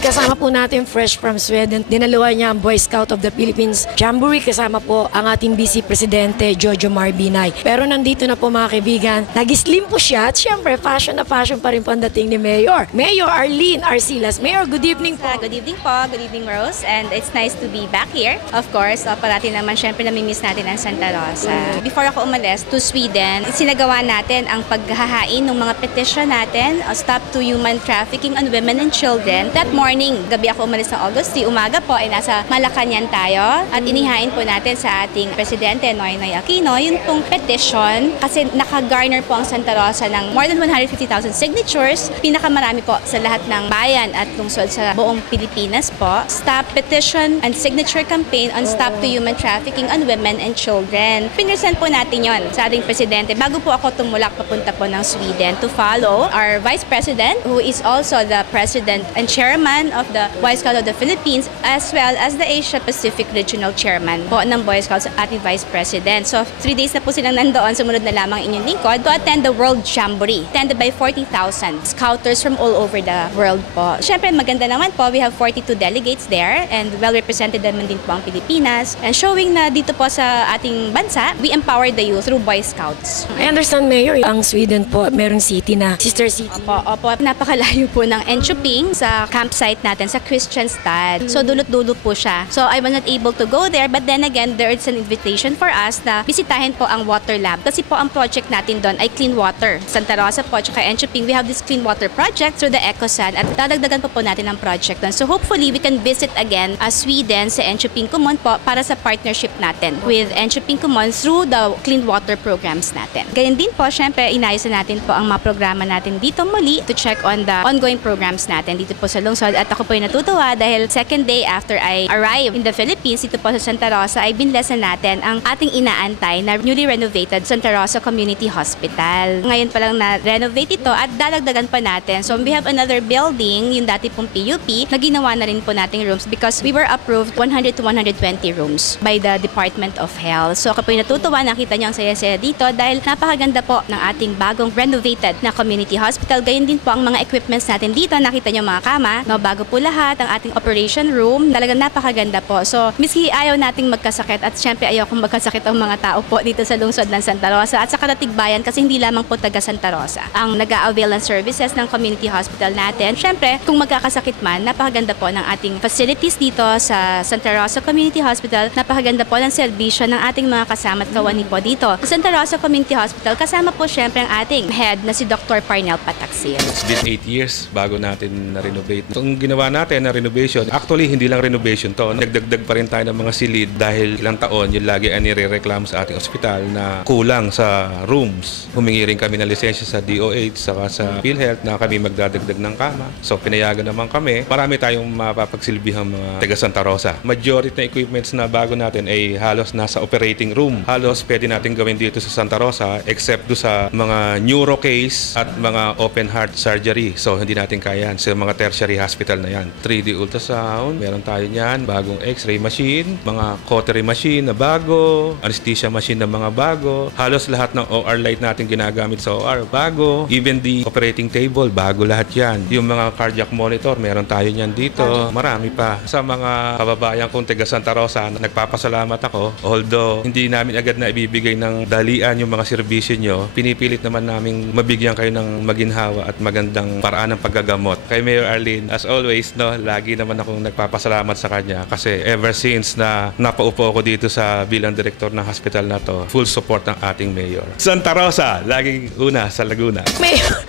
Kasama po natin fresh from Sweden. Dinaluhan niya ang Boy Scout of the Philippines Jamboree. Kasama po ang ating Vice Presidente Jojo Marbinay. Pero nandito na po mga kaibigan. Nag-slim po siya at syempre fashion na fashion pa rin po ang dating ni Mayor. Mayor Arlene Arcilas. Mayor, good evening po. Good evening po. Good evening, Rose. And it's nice to be back here. Of course, parati naman syempre namimiss natin ang Santa Rosa. Before ako umalis to Sweden, sinagawa natin ang paghahain ng mga petition natin, Stop to Human Trafficking on Women and Children. That morning, gabi ako umalis ng August 3, umaga po ay nasa Malacanang tayo at inihain po natin sa ating Presidente Noynoy Aquino yung pong petition kasi naka-garner po ang Santa Rosa ng more than 150,000 signatures. Pinakamarami po sa lahat ng bayan at lungsod sa buong Pilipinas po. Stop Petition and Signature Campaign on Stop to Human Trafficking on Women and Children. Pinresent po natin yon sa ating Presidente bago po ako tumulak papunta po ng Sweden to follow our Vice President who is also the President and Chairman of the Boy Scouts of the Philippines as well as the Asia Pacific Regional Chairman po ng Boy Scouts at ating Vice President. So 3 days na po silang nandoon, sumunod na lamang inyong lingkod to attend the World Jamboree attended by 40,000 scouters from all over the world po. Siyempre maganda naman po, we have 42 delegates there and well represented naman din po ang Pilipinas and showing na dito po sa ating bansa, we empower the youth through Boy Scouts. I understand, Mayor, ang Sweden po, merong city na sister city. Opo. Napakalayo po ng Enköping sa campsite natin sa Kristianstad. So dulot-dulo po siya. So I was not able to go there but then again, there is an invitation for us na bisitahin po ang water lab. Kasi po ang project natin doon ay clean water. Santa Rosa po at Enköping, we have this clean water project through the Ecosan at dadagdagan po natin ang project doon. So hopefully, we can visit again Sweden sa Enköping Kumon po para sa partnership natin with Enköping Kumon through the clean water programs natin. Ganyan din po, syempre, inayos na natin po ang mga programa natin dito muli to check on the ongoing programs natin dito po sa lungsod. At ako po ay natutuwa dahil second day after I arrived in the Philippines, dito po sa Santa Rosa, ay binless na natin ang ating inaantay na newly renovated Santa Rosa Community Hospital. Ngayon pa lang na-renovate ito at dadagdagan pa natin. So we have another building, yung dati pong PUP, na ginawa na rin po nating rooms because we were approved 100 to 120 rooms by the Department of Health. So ako po ay natutuwa, nakita niyo ang saya-saya dito dahil napakaganda po ng ating bagong renovated na community hospital. Gayun din po ang mga equipments natin dito. Nakita niyo mga kama, no, bago po lahat, ang ating operation room. Talagang napakaganda po. So miski ayaw nating magkasakit at syempre ayaw kong magkasakit ang mga tao po dito sa lungsod ng Santa Rosa at sa Karatigbayan kasi hindi lamang po taga Santa Rosa ang nag-a-avail ng services ng community hospital natin. Syempre, kung magkakasakit man, napakaganda po ng ating facilities dito sa Santa Rosa Community Hospital. Napakaganda po ng serbisyo ng ating mga kasama at kawani po dito. Sa Santa Rosa Community Hospital, kasama po syempre ang ating head na si Dr. Parnell Pataksil. It's been 8 years bago natin na-renovate. Itong ginawa natin na renovation, actually hindi lang renovation to. Nagdagdag pa rin tayo ng mga silid dahil ilang taon yung lagi ang nire-reklamo sa ating ospital na kulang sa rooms. Humingi rin kami ng lisensya sa DOH saka sa PhilHealth na kami magdadagdag ng kama. So pinayagan naman kami. Marami tayong mapapagsilbihang mga taga Santa Rosa. Majority na equipments na bago natin ay halos nasa operating room. Halos pwede natin gawin dito sa Santa Rosa except do sa mga neuro case at mga open heart surgery. So hindi natin kaya yan sa mga tertiary hospital na yan. 3D ultrasound, meron tayo niyan, bagong x-ray machine, mga cautery machine na bago, anesthesia machine na mga bago. Halos lahat ng OR light natin ginagamit sa OR, bago. Even the operating table, bago lahat yan. Yung mga cardiac monitor, meron tayo niyan dito. Marami pa. Sa mga kababayan kong taga Santa Rosa, nagpapasalamat ako. Although, hindi namin agad na ibibigay ng dalian yung mga serbisyo nyo, pinipilit naman namin mabigyan kayo ng maginhawa at magandang paraan ng paggagamot. Kay Mayor Arlene, as always, no, lagi naman akong nagpapasalamat sa kanya kasi ever since na napaupo ako dito sa bilang direktor ng hospital na to, full support ng ating mayor. Santa Rosa, laging una sa Laguna. Mayor,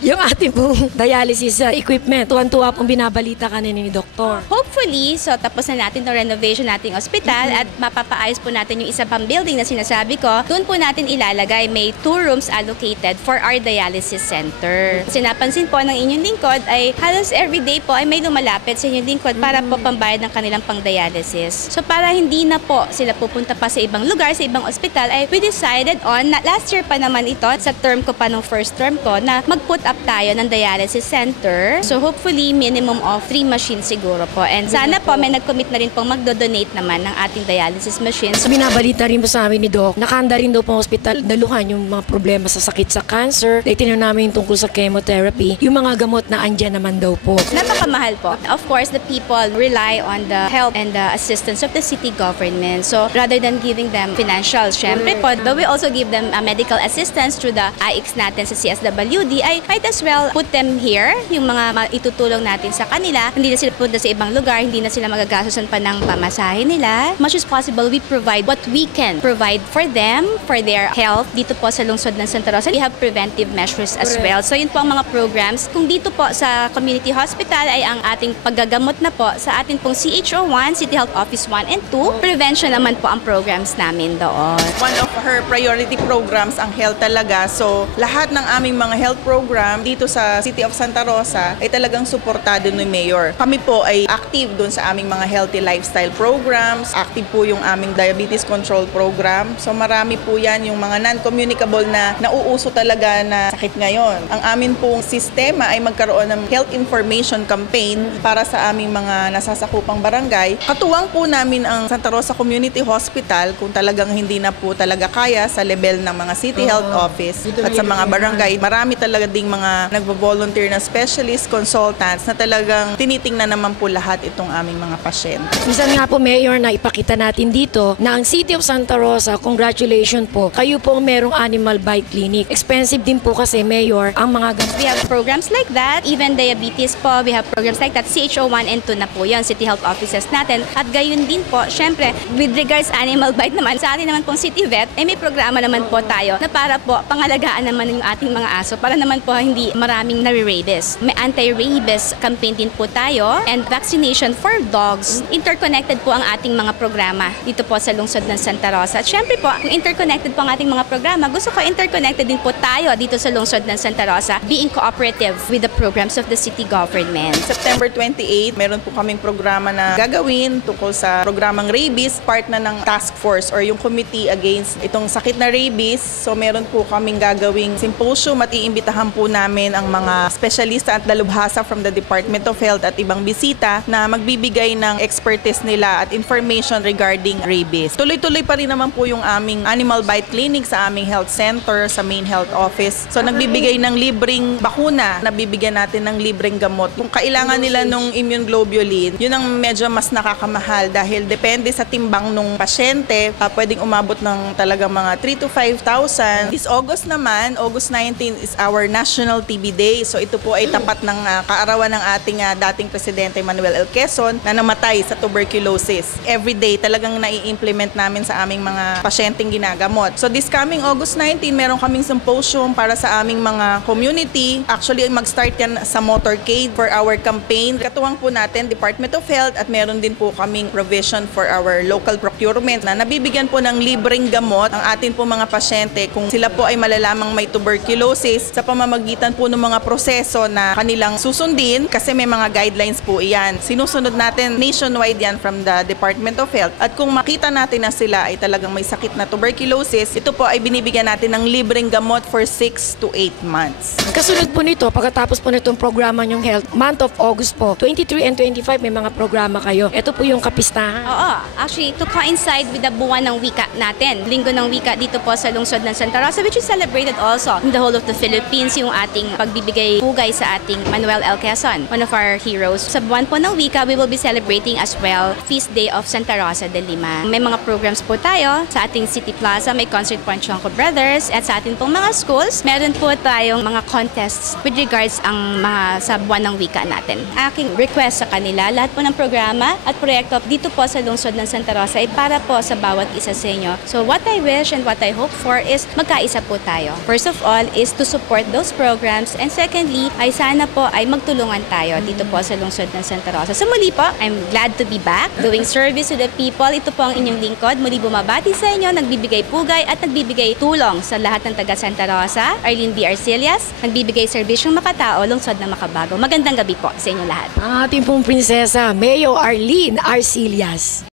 yung ating pong dialysis equipment, tuwan-tuwa pong binabalita kanina ni Doktor. Hopefully, so tapos na natin itong renovation nating ospital at mapapaayos po natin yung isa pang building na sinasabi ko. Doon po natin ilalagay, may 2 rooms allocated for our dialysis center. Kasi napansin po ng inyong lingkod ay halos everyday po ay may lumalapit sa inyong lingkod para po pambayad ng kanilang pang-dialysis. So para hindi na po sila pupunta pa sa ibang lugar, sa ibang ospital, ay we decided on, na last year pa naman ito, sa term ko pa ng first term ko, na mag-put up tayo ng dialysis center. So hopefully minimum of 3 machines siguro po and Sana po may nag-commit na rin pong magdo-donate naman ng ating dialysis machines. So, binabalita rin po sa amin ni Doc, nakahanda rin daw po ang hospital daluhan yung mga problema sa sakit sa cancer. Tinanong namin yung tungkol sa chemotherapy, yung mga gamot na andyan naman daw po. Napakamahal po. Of course, the people rely on the help and the assistance of the city government. So, rather than giving them financial, syempre po, though we also give them medical assistance through the AIX natin sa CSWD, I might as well put them here, yung mga itutulong natin sa kanila. Hindi na sila punta sa ibang lugar, hindi na sila magagastusan pa ng pamasahe nila. Much as possible, we provide what we can provide for them, for their health. Dito po sa lungsod ng Santa Rosa, we have preventive measures as well. So, yun po ang mga programs. Kung dito po sa community hospital ay ang ating paggagamot na po sa ating pong CHO1, City Health Office 1 and 2. Prevention naman po ang programs namin doon. One of her priority programs ang health talaga. So, lahat ng aming mga health program dito sa City of Santa Rosa ay talagang suportado ni Mayor. Kami po ay active doon sa aming mga healthy lifestyle programs. Active po yung aming diabetes control program. So, marami po yan yung mga non-communicable na nauuso talaga na sakit ngayon. Ang amin pong sistema ay magkaroon ng health information campaign para sa aming mga nasasakupang barangay. Katuwang po namin ang Santa Rosa Community Hospital kung talagang hindi na po talaga kaya sa level ng mga City Health Office at sa mga barangay. Marami talaga ding mga nagvo-volunteer na specialist, consultants na talagang tinitingnan naman po lahat itong aming mga pasyente. Minsan nga po, Mayor, na ipakita natin dito na ang City of Santa Rosa, congratulations po, kayo po merong animal bite clinic. Expensive din po kasi, Mayor, ang mga gamot. We have programs like that. Even diabetes po, we have programs like that. CHO1 and 2 na po yun, City Health Offices natin. At gayon din po, syempre, with regards animal bite naman, sa atin naman pong City Vet, may programa naman po tayo na para po pangalagaan naman yung ating mga aso para naman po hindi maraming nare-rabies. May anti-rabies campaign din po tayo and vaccination for dogs. Interconnected po ang ating mga programa dito po sa lungsod ng Santa Rosa. At syempre po, kung interconnected po ang ating mga programa, gusto ko interconnected din po tayo dito sa lungsod ng Santa Rosa, being cooperative with the programs of the city government. September 28, meron po kaming programa na gagawin tungkol sa programang rabies, part na ng task force or yung committee against itong sakit na rabies. So meron po kaming gagawing symposium at iimbitahan po namin ang mga espesyalista at dalubhasa from the Department of Health at ibang bisita na magbibigay ng expertise nila at information regarding rabies. Tuloy-tuloy pa rin naman po yung aming animal bite clinic sa aming health center, sa main health office. So nagbibigay ng libreng bakuna, nabibigyan natin ng libreng gamot. Kung kailangan nila nung immune globulin, yun ang medyo mas nakakamahal dahil depende sa timbang nung pasyente, pwedeng umabot ng talagang mga 3,000 to 5,000. This August naman, August 19 is our National TB Day. So ito po ay tapat ng kaarawan ng ating dating Presidente Manuel L. Quezon na namatay sa tuberculosis. Every day talagang nai-implement namin sa aming mga pasyenteng ginagamot. So this coming August 19, meron kaming symposium para sa aming mga community. Actually, mag-start yan sa motorcade for our campaign. Katuwang po natin, Department of Health at meron din po kaming provision for our local procurement na nabibigyan po ng libreng gamot ang atin po mga pasyente kung sila po ay malalamang may tuberculosis sa pamamagitan po ng mga proseso na kanilang susundin kasi may mga guidelines po iyan. Sinusunod natin nationwide yan from the Department of Health at kung makita natin na sila ay talagang may sakit na tuberculosis, ito po ay binibigyan natin ng libreng gamot for 6 to 8 months. Kasunod po nito, pagkatapos po nitong programa nyong health, month of August po, 23 and 25 may mga programa kayo. Ito po yung kapistahan. Oo, actually, to coincide with the buwan ng wika natin. Linggo ng wika dito po sa lungsod ng Santa Rosa, which is celebrated also in the whole of the Philippines, yung ating pagbibigay pugay sa ating Manuel L. Quezon, one of our heroes. Sa buwan po ng wika, we will be celebrating as well Feast Day of Santa Rosa de Lima. May mga programs po tayo sa ating City Plaza, may concert po ang Chonco Brothers, at sa ating pong mga schools, meron po tayong mga contests with regards ang mga sa buwan ng wika natin. Aking request sa kanila, lahat po ng programa at proyekto dito po sa lungsod ng Santa Rosa ay para po sa bawat isa sa inyo. So what I wish and what I hope for is magkaisa po tayo. First of all is to support those programs and secondly ay sana po ay magtulungan tayo dito po sa lungsod ng Santa Rosa. So muli po, I'm glad to be back doing service to the people. Ito po ang inyong lingkod. Muli bumabati sa inyo, nagbibigay pugay at nagbibigay tulong sa lahat ng taga Santa Rosa. Arlene B. Arcelias, nagbibigay serbisyong makatao, lungsod ng Makabago. Magandang gabi po sa inyo lahat. Ang ating pong prinsesa, Mayor Arlene Arcelias.